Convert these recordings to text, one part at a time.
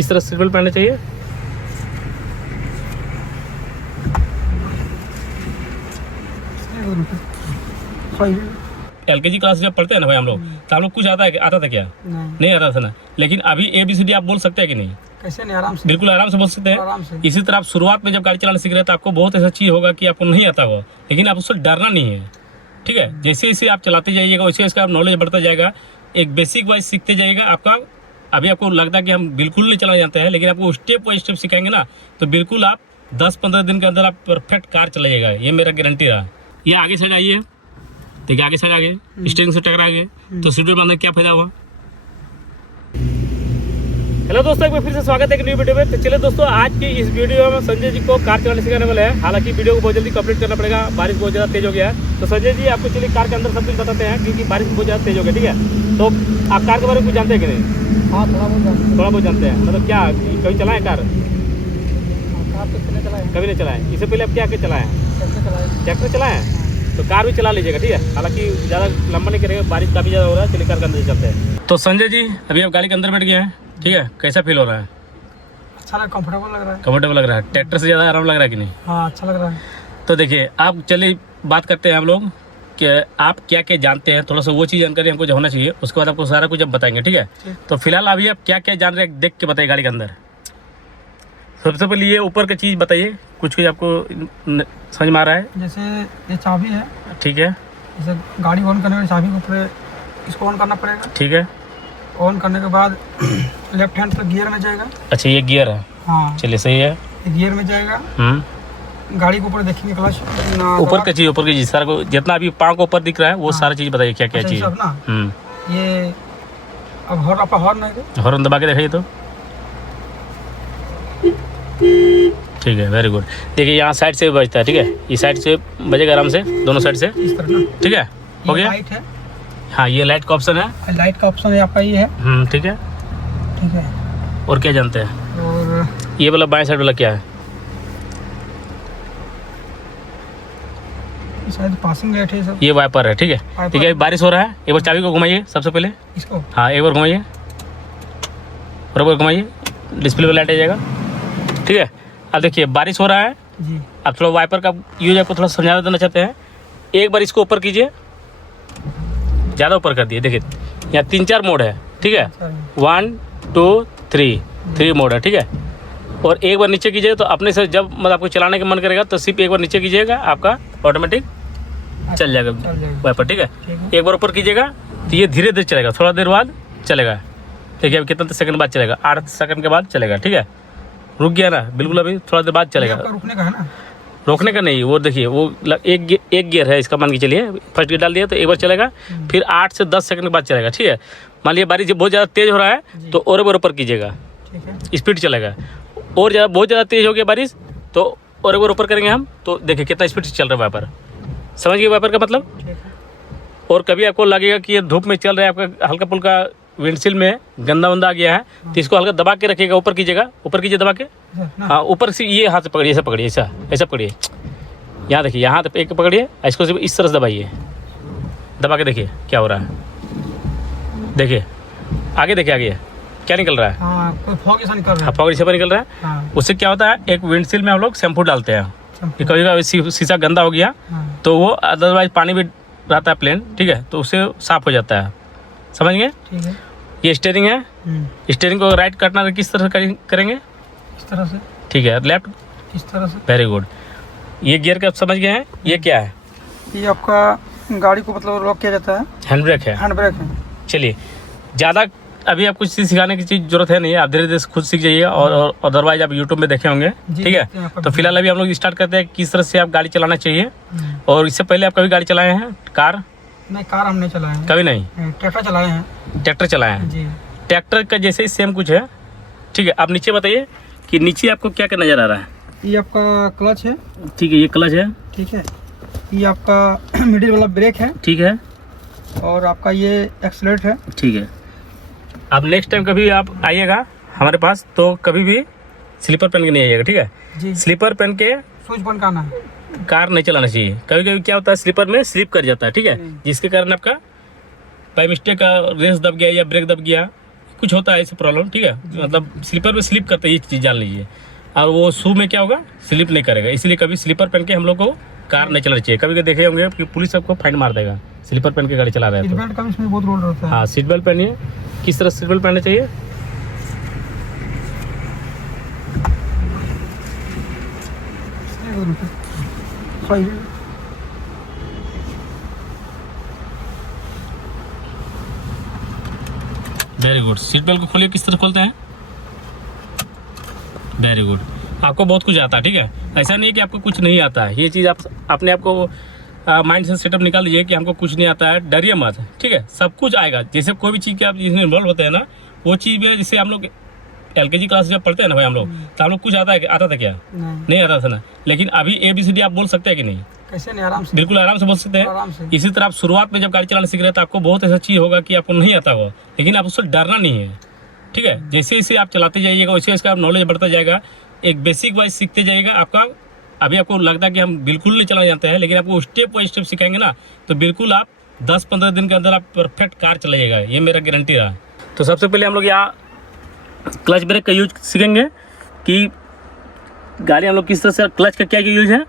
किस तरह seat belt पहनना चाहिए। एलकेजी क्लास जब पढ़ते हैं ना भाई हम लोग, तो हम लोग कुछ आता था क्या? नहीं आता था ना। लेकिन अभी ABCD आप बोल सकते हैं कि नहीं? कैसे नहीं, आराम से, बिल्कुल आराम से बोल सकते हैं। इसी तरह आप शुरुआत में जब गाड़ी चलाना सीख रहे हैं तो आपको बहुत ऐसा चीज़ होगा कि आपको नहीं आता होगा, लेकिन आप उससे डरना नहीं है, ठीक है। जैसे जैसे आप चलाते जाइएगा वैसे इसका नॉलेज बढ़ता जाएगा, एक बेसिक वाइज सीखते जाइएगा। आपका अभी आपको लगता है कि हम बिल्कुल नहीं चलाना जानते हैं, लेकिन आपको स्टेप बाई स्टेप सिखाएंगे ना, तो बिल्कुल आप 10-15 दिन के अंदर आप परफेक्ट कार चलाइएगा, ये मेरा गारंटी रहा। ये आगे साइड आइए, देखिए आगे साइड आगे स्टीयरिंग से टकरा गए तो सीट बेल्ट बांधने क्या फायदा हुआ। हेलो दोस्तों, एक बार फिर से स्वागत है एक न्यू वीडियो में। तो चलिए दोस्तों, आज की इस वीडियो में संजय जी को कार चलाने सिखाने वाले हैं। हालांकि वीडियो को बहुत जल्दी कंप्लीट करना पड़ेगा, बारिश बहुत ज़्यादा तेज हो गया है। तो संजय जी आपको चलिए कार के अंदर सब कुछ बताते हैं, क्योंकि बारिश बहुत ज़्यादा तेज हो गया, ठीक है। तो आप कार के बारे में कुछ जानते हैं कि नहीं? हाँ, थोड़ा बहुत जानते हैं। मतलब क्या कभी चलाएं कार? कार तो कितने चलाए? कभी नहीं चलाएं। इससे पहले आप क्या चलाएं? ट्रैक्टर चलाएं। तो कार भी चला लीजिएगा, ठीक है। हालांकि ज़्यादा लंबा नहीं करेगा, बारिश काफ़ी ज़्यादा हो रहा है। चलिए कार के अंदर चलते हैं। तो संजय जी अभी आप गाड़ी के अंदर बैठ गए हैं, ठीक है। कैसा फील हो रहा है? अच्छा लग, कंफर्टेबल लग रहा है। कंफर्टेबल लग रहा है? ट्रैक्टर से ज़्यादा आराम लग रहा है कि नहीं? हाँ, अच्छा लग रहा है। तो देखिए, आप चलिए बात करते हैं हम लोग कि आप क्या क्या जानते हैं, थोड़ा सा वो चीज़ जानकारी हमको जो होना चाहिए, उसके बाद आपको सारा कुछ अब बताएंगे, ठीक है। तो फिलहाल अभी आप क्या क्या जान रहे हैं देख के बताइए गाड़ी के अंदर। सबसे पहले ये ऊपर की चीज़ बताइए, कुछ आपको समझ में आ रहा है? जैसे ये चाबी है, ठीक है। जैसे गाड़ी ऑन करने वाली चाबी के ऊपर इसको ऑन करना पड़ेगा, ठीक है। ऑन करने के बाद लेफ्ट हैंड से गियर में जाएगा। अच्छा, ये गियर है? हाँ, चलिए सही है। ये गियर में जाएगा। गाड़ी के ऊपर देखेंगे क्लच, ऊपर की चीज़ सारा को, जितना अभी पाँव को ऊपर दिख रहा है वो सारा चीज़ बताइए क्या क्या चीज़ है। ये अब हॉर्न, आपका हॉर्न है, हॉर्न दबा के दिखाइए तो। ठीक है, वेरी गुड। देखिए यहाँ साइड से बजता है, ठीक है। ये साइड से बजेगा आराम से, दोनों साइड से, इस तरह ना, ठीक है। हो गया। लाइट है। हाँ, ये लाइट का ऑप्शन है। लाइट का ऑप्शन है आपका, ये है। ठीक है। ठीक है। और क्या जानते हैं? और ये वाला बाएं साइड वाला क्या है? शायद पासिंग लाइट है सब। ये वाइपर है, ठीक है। ठीक है, बारिश हो रहा है। एक बार चाबी को घुमाइए सबसे पहले इसको। हाँ, एक बार घुमाइए और एक बार घुमाइए, डिस्प्ले पर लाइट आ जाएगा, ठीक है। अब देखिए बारिश हो रहा है जी। अब थोड़ा वाइपर का यूज आपको थोड़ा समझा देना चाहते हैं। एक बार इसको ऊपर कीजिए, ज़्यादा ऊपर कर दिए। देखिए यहाँ 3-4 मोड है, ठीक है। 1 2 3 मोड है, ठीक है। और एक बार नीचे कीजिए तो अपने से जब मतलब आपको चलाने का मन करेगा तो सिर्फ एक बार नीचे कीजिएगा, आपका ऑटोमेटिक चल जाएगा वाइपर, ठीक है। एक बार ऊपर कीजिएगा तो ये धीरे धीरे चलेगा, थोड़ा देर बाद चलेगा। देखिए अब कितना सेकंड बाद चलेगा? 8 सेकंड के बाद चलेगा, ठीक है। रुक गया ना, बिल्कुल अभी थोड़ा देर बाद चलेगा। रुकने का है ना? रोकने का नहीं, वो देखिए वो एक गियर है इसका, मान के चलिए फर्स्ट गियर डाल दिया तो एक बार चलेगा, फिर 8 से 10 सेकंड के बाद चलेगा, ठीक है। मान लीजिए बारिश बहुत ज़्यादा तेज़ हो रहा है तो और बार ऊपर कीजिएगा, स्पीड चलेगा। और ज़्यादा बहुत ज़्यादा तेज़ हो गया बारिश तो और एक बार ऊपर करेंगे हम, तो देखिए कितना स्पीड से चल रहा है वाइपर। समझ गए वाइपर का मतलब? और कभी आपको लगेगा कि ये धूप में चल रहा है, आपका हल्का फुल्का विंडशील्ड में गंदा वंदा आ गया है, तो इसको हल्का दबा के रखिएगा, ऊपर कीजिएगा, ऊपर कीजिए दबा के। हाँ, ऊपर से ये हाथ से पकड़िए, ऐसा पकड़िए, ऐसा पकड़िए। यहाँ देखिए, यहाँ एक पकड़िए, इसको सिर्फ इस तरह से दबाइए, दबा के देखिए क्या हो रहा है। देखिए आगे, देखिए आगे क्या निकल रहा है। हाँ, फॉग ऐसा निकल रहा है। फॉग ऐसा निकल रहा है। हाँ। उससे क्या होता है, एक विंडशील्ड में हम लोग शैम्पू डालते हैं कि कभी कभी शीशा गंदा हो गया तो वो अदरवाइज पानी भी रहता है प्लेन, ठीक है, तो उससे साफ हो जाता है। समझ गए? ठीक है। ये स्टीयरिंग है, स्टीयरिंग को राइट करना है किस तरह से करेंगे? इस तरह से। ठीक है, लेफ्ट इस तरह से। Very good. ये गियर का आप समझ गए हैं? ये क्या है? ये आपका गाड़ी को मतलब लॉक किया जाता है। हैंड ब्रेक है। हैंड ब्रेक है। चलिए, ज़्यादा अभी आप कुछ चीज़ सिखाने की चीज़ जरूरत है नहीं, आप धीरे धीरे खुद सीख जाइएगा और अदरवाइज आप यूट्यूब में देखे होंगे, ठीक है। तो फिलहाल अभी हम लोग स्टार्ट करते हैं किस तरह से आप गाड़ी चलाना चाहिए। और इससे पहले आप कभी गाड़ी चलाए हैं? कार? नहीं, कार हमने चलाए हैं। कभी नहीं? ट्रैक्टर चलाए हैं। ट्रैक्टर चलाए हैं जी। ट्रैक्टर का जैसे ही सेम कुछ है, ठीक है। आप नीचे बताइए कि नीचे आपको क्या क्या नज़र आ रहा है? ये आपका क्लच है, ठीक है, ये क्लच है, ठीक है। ये आपका मिडिल वाला ब्रेक है, ठीक है। और आपका ये एक्सीलरेटर है, ठीक है। अब नेक्स्ट टाइम कभी आप आइएगा हमारे पास तो कभी भी स्लीपर पहन के नहीं आइएगा, ठीक है जी। स्लीपर पहन के स्विच बंद करना है। कार नहीं चलाना चाहिए। कभी कभी क्या होता है, स्लीपर में स्लिप कर जाता है, ठीक है, जिसके कारण आपका बाई मिस्टेक का रेस दब गया या ब्रेक दब गया, कुछ होता है ऐसे प्रॉब्लम, ठीक है, मतलब स्लीपर में स्लिप करते हैं, ये चीज़ जान लीजिए। और वो शू में क्या होगा, स्लिप नहीं करेगा, इसलिए कभी स्लीपर पहन के हम लोग को कार नहीं चलानी चाहिए। कभी कभी देखे होंगे कि पुलिस सबको फाइन मार देगा स्लीपर पहन के गाड़ी चला रहे हैं सीट तो। बेल्ट का भी इसमें बहुत रोल रहता है। हाँ, सीट बेल्ट पहनिए। किस तरह सीट बेल्ट पहनना चाहिए? Very good. सीट बेल्ट को खोलिए, किस तरह खोलते हैं? Very good. आपको बहुत कुछ आता है, ठीक है, ऐसा नहीं है कि आपको कुछ नहीं आता है। ये चीज़ आप अपने आप को माइंड से सेटअप निकाल दीजिए कि हमको कुछ नहीं आता है, डरिए मत, ठीक है, सब कुछ आएगा। जैसे कोई भी चीज़ के आप जिसमें इन्वॉल्व होते हैं ना, वो चीज़ में जैसे हम लोग LKG क्लास जब पढ़ते हैं ना भाई हम लोग, तो हम लोग कुछ आता था क्या? नहीं आता था ना। लेकिन अभी ABCD आप बोल सकते हैं कि नहीं? कैसे नहीं, आराम से, बिल्कुल आराम से बोल सकते आराम से। हैं। इसी तरह आप शुरुआत में जब गाड़ी चलाना सीख रहे हैं तो आपको बहुत ऐसा चीज़ होगा कि आपको नहीं आता होगा, लेकिन आप उससे डरना नहीं है, ठीक है। जैसे जैसे आप चलाते जाइएगा वैसे इसका नॉलेज बढ़ता जाएगा, एक बेसिक वाइज सीखते जाइएगा। आपका अभी आपको लगता है कि हम बिल्कुल नहीं चलाना जानते हैं, लेकिन आपको स्टेप बाई स्टेप सिखाएंगे ना, तो बिल्कुल आप 10-15 दिन के अंदर आप परफेक्ट कार चलाइएगा, ये मेरा गारंटी रहा। तो सबसे पहले हम लोग यहाँ क्लच ब्रेक का यूज सीखेंगे कि गाड़ी हम लोग किस तरह से, क्लच का क्या यूज है,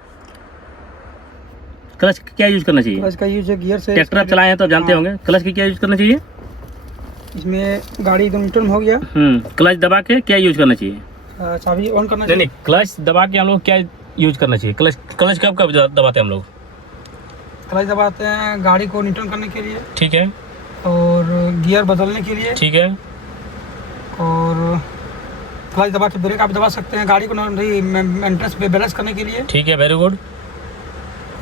क्लच का क्या यूज करना चाहिए? क्लच का यूज है गियर से। ट्रैक्टर आप चलाए हैं तो आप जानते होंगे, क्लच की क्या यूज करना चाहिए? इसमें गाड़ी एकदम न्यूट्रल में हो गया, क्लच दबा के क्या यूज करना चाहिए? चाबी ऑन करना नहीं चाहिए। नहीं, क्लच दबा के हम लोग क्या यूज करना चाहिए? क्लच कब कब दबाते हैं हम लोग? क्लच दबाते हैं गाड़ी को न्यूट्रल करने के लिए, ठीक है, और गियर बदलने के लिए, ठीक है, और क्लच दबा के ब्रेक आप दबा सकते हैं गाड़ी को मेंटेनेंस पे बैलेंस करने के लिए। ठीक है, वेरी गुड।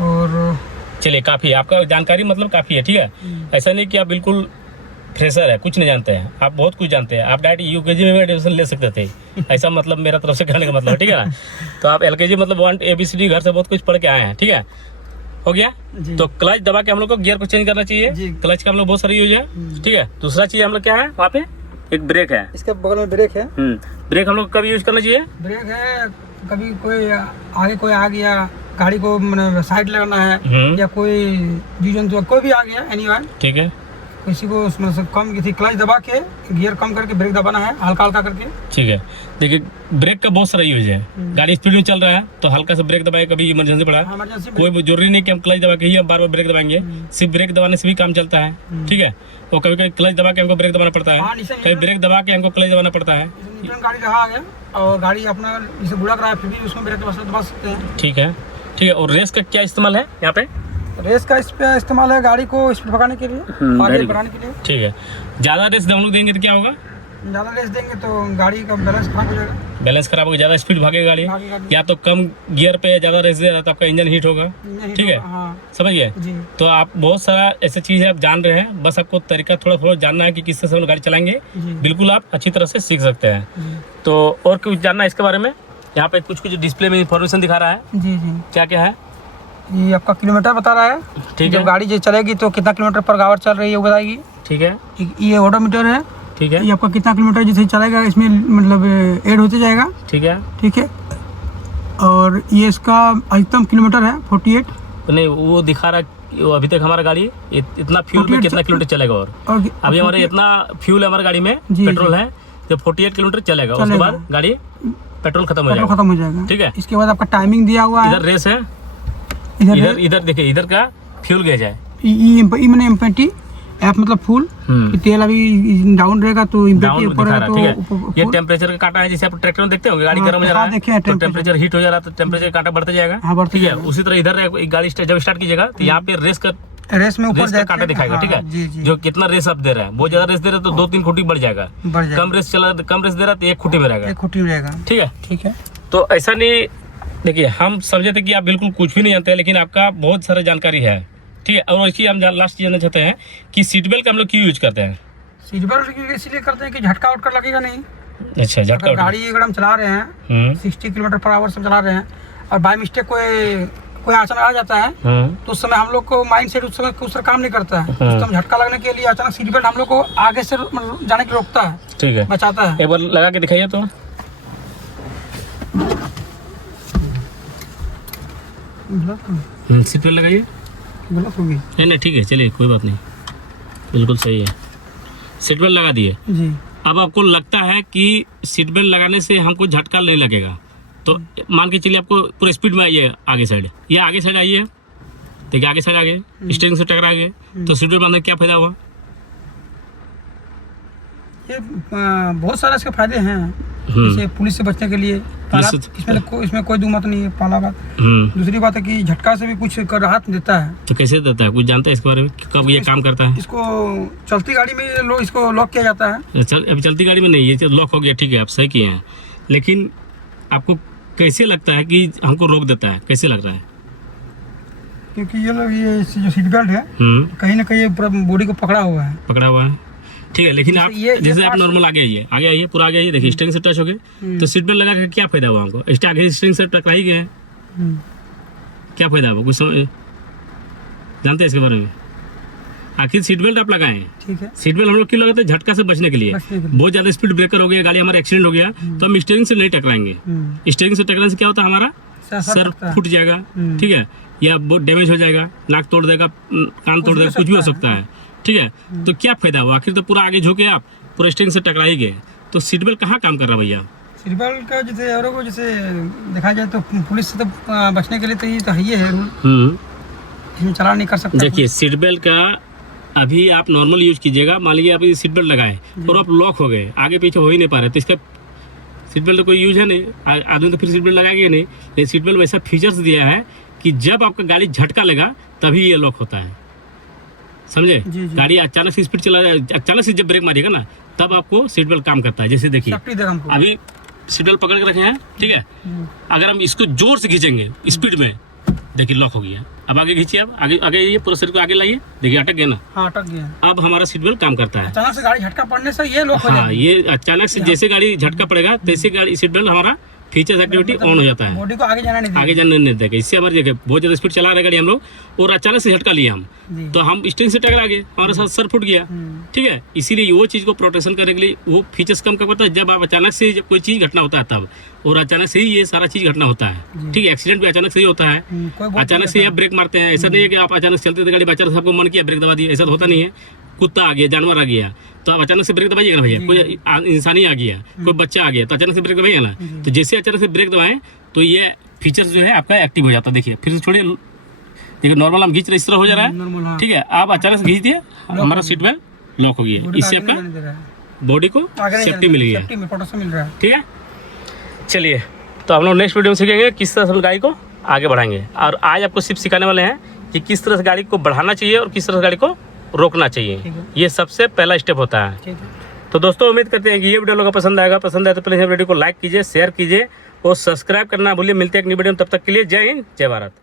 और चलिए, काफ़ी आपका जानकारी मतलब काफ़ी है, ठीक है। ऐसा नहीं कि आप बिल्कुल फ्रेशर है, कुछ नहीं जानते हैं, आप बहुत कुछ जानते हैं। आप डायरेक्ट UKG में एडमिशन ले सकते थे, ऐसा मतलब मेरा तरफ से कहने का मतलब, ठीक है ना। तो आप LKG मतलब 1 ABCD घर से बहुत कुछ पढ़ के आए हैं, ठीक है, हो गया। तो क्लच दबा के हम लोग को गियर को चेंज करना चाहिए। क्लच का हम लोग बहुत सारी यूज है, ठीक है। दूसरा चीज़ हम लोग क्या है, वहाँ पे एक ब्रेक है, इसके बगल में ब्रेक है। ब्रेक हम लोग कब यूज करना चाहिए? ब्रेक है कभी कोई आ गया, गाड़ी को साइड लगाना है, या कोई जीव जंतु कोई भी आ गया, एनीवन, ठीक है, किसी को उसमें से कम की थी, क्लच दबा के गियर कम करके ब्रेक दबाना है, हल्का हल्का करके, ठीक है। देखिए, ब्रेक का बहुत सारा यूज है। गाड़ी स्पीड में चल रहा है तो हल्का सा ब्रेक दबाए, कभी इमरजेंसी पड़ा, कोई जरूरी नहीं कि हम क्लच दबा के ही हम बार बार ब्रेक दबाएंगे, सिर्फ ब्रेक दबाने से भी काम चलता है, ठीक है। और कभी कभी क्लच दबा के हमको ब्रेक दबाना पड़ता है, कभी ब्रेक दबा के हमको क्लच दबाना पड़ता है। गाड़ी रहा गया और गाड़ी अपना जैसे गुड़क रहा है फिर भी उसमें ब्रेक दबा सकते हैं, ठीक है, ठीक है। और रेस का क्या इस्तेमाल है यहाँ पे? रेस का इस पे इस्तेमाल है गाड़ी को स्पीड भगाने के लिए, आगे बढ़ाने के लिए, ठीक है। ज़्यादा रेस हम लोग देंगे तो क्या होगा? ज़्यादा रेस देंगे तो गाड़ी का बैलेंस खराब हो जाएगा, बैलेंस खराब होगा, ज़्यादा स्पीड भागेगा गाड़ी, या तो कम गियर पे ज़्यादा रेस दे रहा तो आपका इंजन हीट होगा, ठीक है, समझ गए। तो आप बहुत सारा ऐसी चीज़ है आप जान रहे हैं, बस आपको तरीका थोड़ा थोड़ा जानना है कि किस तरह से गाड़ी चलाएंगे, बिल्कुल आप अच्छी तरह से सीख सकते हैं। तो और कुछ जानना है इसके बारे में? यहाँ पे कुछ कुछ डिस्प्ले में इंफॉर्मेशन दिखा रहा है, जी, क्या क्या है? ये आपका किलोमीटर बता रहा है, ठीक है, जब गाड़ी जो चलेगी तो कितना किलोमीटर पर आवर चल रही है वो बताएगी, ठीक है। ये ऑडोमीटर है, ठीक है, ये आपका कितना किलोमीटर जैसे चलेगा इसमें मतलब ऐड होते जाएगा, ठीक है, ठीक है। और ये इसका अधिकतम किलोमीटर है 48, नहीं वो दिखा रहा है अभी तक हमारा गाड़ी इतना फ्यूल में कितना किलोमीटर चलेगा, और अभी हमारे इतना फ्यूल है हमारी गाड़ी में, पेट्रोल है, तो 48 किलोमीटर चलेगा, उसके बाद गाड़ी पेट्रोल खत्म हो जाएगा, ठीक है। इसके बाद आपका टाइमिंग दिया हुआ है, इधर रेस है, इधर देखिए, इधर का फ्यूल गेज है, एम्पटी ऐप मतलब फुल, तेल अभी डाउन रहेगा तो डाउन ऊपर है, ठीक है। ये टेम्परेचर का कांटा है, जैसे आप ट्रैक्टर में देखते होंगे गाड़ी गर्म हो जा रहा है तो टेम्परेचर हीट हो जा रहा है तो टेम्परेचर कांटा बढ़ता जाएगा, ठीक है। उसी तरह इधर गाड़ी जब स्टार्ट कीजिएगा तो यहाँ पे रेस में ऊपर कांटा दिखाएगा, ठीक है, जो कितना रेस आप दे रहे हैं। बहुत ज्यादा रेस दे रहे हैं तो 2-3 खुटी बढ़ जाएगा, कम रेस दे रहा है तो 1 खुटी में रहेगा, ठीक है, ठीक है। तो ऐसा नहीं, देखिए हम समझे थे कि आप बिल्कुल कुछ भी नहीं जानते हैं, लेकिन आपका बहुत सारा जानकारी है, ठीक है। और इसकी हम लास्ट जानना चाहते हैं कि सीट बेल्ट का हम लोग क्यों यूज करते हैं? सीट बेल्ट इसलिए करते हैं कि झटका उटका लगेगा नहीं। अच्छा, झटका गाड़ी अगर हम चला रहे हैं 60 किलोमीटर पर आवर से चला रहे हैं और बाय मिस्टेक कोई अचानक आ जाता है तो उस समय हम लोग को माइंड सेट उस समय काम नहीं करता है, उस समय झटका लगने के लिए अचानक सीट बेल्ट हम लोग को आगे से जाने के रोकता है, ठीक है, बचाता है। एक बार लगा के दिखाइए तो। सीट बेल्ट लगाइए, गलत होगी, नहीं ठीक है, चलिए कोई बात नहीं, बिल्कुल सही है। सीट बेल्ट लगा दिए जी। अब आपको लगता है कि सीट बेल्ट लगाने से हमको झटका नहीं लगेगा, तो मान के चलिए आपको पूरा स्पीड में आइए आगे साइड, या आगे साइड आइए, देखिए आगे साइड आ गए, स्टीयरिंग से टकरा गए, तो सीट बेल्ट बांधने का क्या फायदा हुआ? ये बहुत सारे इसके फायदे हैं, जैसे पुलिस से बचने के लिए, इसमें कोई दुमत नहीं है, पहला बात। दूसरी बात है कि झटका से भी कुछ राहत देता है। तो कैसे देता है, कुछ जानता है इसके बारे में, कब ये काम करता है? इसको चलती गाड़ी में इसको लॉक किया जाता है। अभी चलती गाड़ी में नहीं, ये लॉक हो गया, ठीक है, आप सही किए हैं, लेकिन आपको कैसे लगता है कि हमको रोक देता है, कैसे लग रहा है? क्योंकि ये जो सीट बेल्ट है कहीं ना कहीं पूरा बॉडी को पकड़ा हुआ है, ठीक है। लेकिन आप जैसे आप नॉर्मल आगे आइए, पूरा आगे आइए, देखिए स्टीयरिंग से टच हो गए, तो सीट बेल्ट लगा के क्या फायदा हुआ हमको? आगे स्टीयरिंग से टकरा ही गए, क्या फायदा हुआ, कुछ समझ जानते हैं इसके बारे में? आखिर सीट बेल्ट आप लगाएं, ठीक है। सीट बेल्ट हम लोग क्यों लगाते हैं? झटका से बचने के लिए। बहुत ज्यादा स्पीड ब्रेकर हो गया, गाड़ी हमारा एक्सीडेंट हो गया, तो हम स्टीयरिंग से नहीं टकराएंगे। स्टीयरिंग से टकराने से क्या होता है, हमारा सर फूट जाएगा, ठीक है, या बहुत डैमेज हो जाएगा, नाक तोड़ देगा, कान तोड़ देगा, कुछ भी हो सकता है, ठीक है। तो क्या फायदा हुआ? आखिर तो पूरा आगे झुके आप, पूरा स्टीयरिंग से टकरा ही गए, तो सीट बेल्ट कहाँ काम कर रहा है भैया? सीट बेल्ट का जैसे औरों को जैसे देखा जाए तो पुलिस से तो बचने के लिए तो ये तो है रूल, इसमें चलान नहीं कर सकते। देखिए सीट बेल्ट का अभी आप नॉर्मल यूज कीजिएगा, मान लीजिए आप सीट बेल्ट लगाए और आप लॉक हो गए, आगे पीछे हो ही नहीं पा रहे, तो इसका सीट बेल्ट तो कोई यूज है नहीं, आदमी तो फिर सीट बेल्ट लगाएंगे नहीं। लेकिन सीट बेल्ट वैसा फीचर्स दिया है कि जब आपका गाड़ी झटका लगा तभी ये लॉक होता है, समझे? गाड़ी अचानक से स्पीड चला जाए, अचानक से जब ब्रेक मारिएगा ना, तब आपको सीट बेल्ट काम करता है। जैसे देखिए अभी सीट बेल्ट पकड़ के रखे हैं, ठीक है, अगर हम इसको जोर से खींचेंगे स्पीड में, देखिए लॉक हो गया। अब आगे खींचिए, आप आगे ये पूरा शरीर को आगे लाइए, देखिए अटक गया ना, हाँ अटक गया। अब हमारा सीट बेल्ट काम करता है। अचानक से गाड़ी झटका पड़ने से ये लॉक हो जाता है। ये अचानक से जैसे गाड़ी झटका पड़ेगा तैसे गाड़ी सीट बेल्ट हमारा फीचर्स एक्टिविटी ऑन हो जाता है, बॉडी को आगे जाने नहीं देगा। इससे हमारी जगह बहुत ज़्यादा स्पीड चला रहे गाड़ी हम लोग, और अचानक से झटका लिया हम, तो हम स्टीयरिंग से टकरा गए, हमारा साथ सर फूट गया, ठीक है। इसीलिए वो चीज़ को प्रोटेक्शन करने के लिए वो फीचर्स कम करता है। जब आप अचानक से जब कोई चीज़ घटना होता है तब, और अचानक से ही ये सारा चीज़ घटना होता है, ठीक है। एक्सीडेंट भी अचानक से ही होता है, अचानक से आप ब्रेक मारते हैं, ऐसा नहीं है कि आप अचानक चलते थे गाड़ी अचानक सबको मन किया ब्रेक दबा दिया, ऐसा होता नहीं है। कुत्ता आ गया, जानवर आ गया, तो आप अचानक से ब्रेक दबाइएगा ना भैया, कोई इंसानी आ गया, कोई बच्चा आ गया, तो अचानक से ब्रेक दबाइएगा ना, तो जैसे अचानक से ब्रेक दबाएं तो ये फीचर्स जो है आपका एक्टिव हो जाता है। देखिए फिर से छोड़िए, देखिए नॉर्मल हम खींच रहे इस तरह हो जा रहा है, ठीक है। आप अचानक से खींच दिए, हमारा सीट बेल्ट लॉक हो गया, इससे आपका बॉडी को सेफ्टी मिल गई है, ठीक है। चलिए, तो हम लोग नेक्स्ट वीडियो में सीखेंगे किस तरह से हम गाड़ी को आगे बढ़ाएंगे, और आज आपको सिर्फ सिखाने वाले हैं कि किस तरह से गाड़ी को बढ़ाना चाहिए और किस तरह से गाड़ी को रोकना चाहिए। ये सबसे पहला स्टेप होता है। तो दोस्तों उम्मीद करते हैं कि ये वीडियो लोगों को पसंद आएगा। पसंद आए तो प्लीज़ वीडियो को लाइक कीजिए, शेयर कीजिए और सब्सक्राइब करना भूलिए। मिलते हैं एक नई वीडियो में, तब तक के लिए जय हिंद, जय भारत।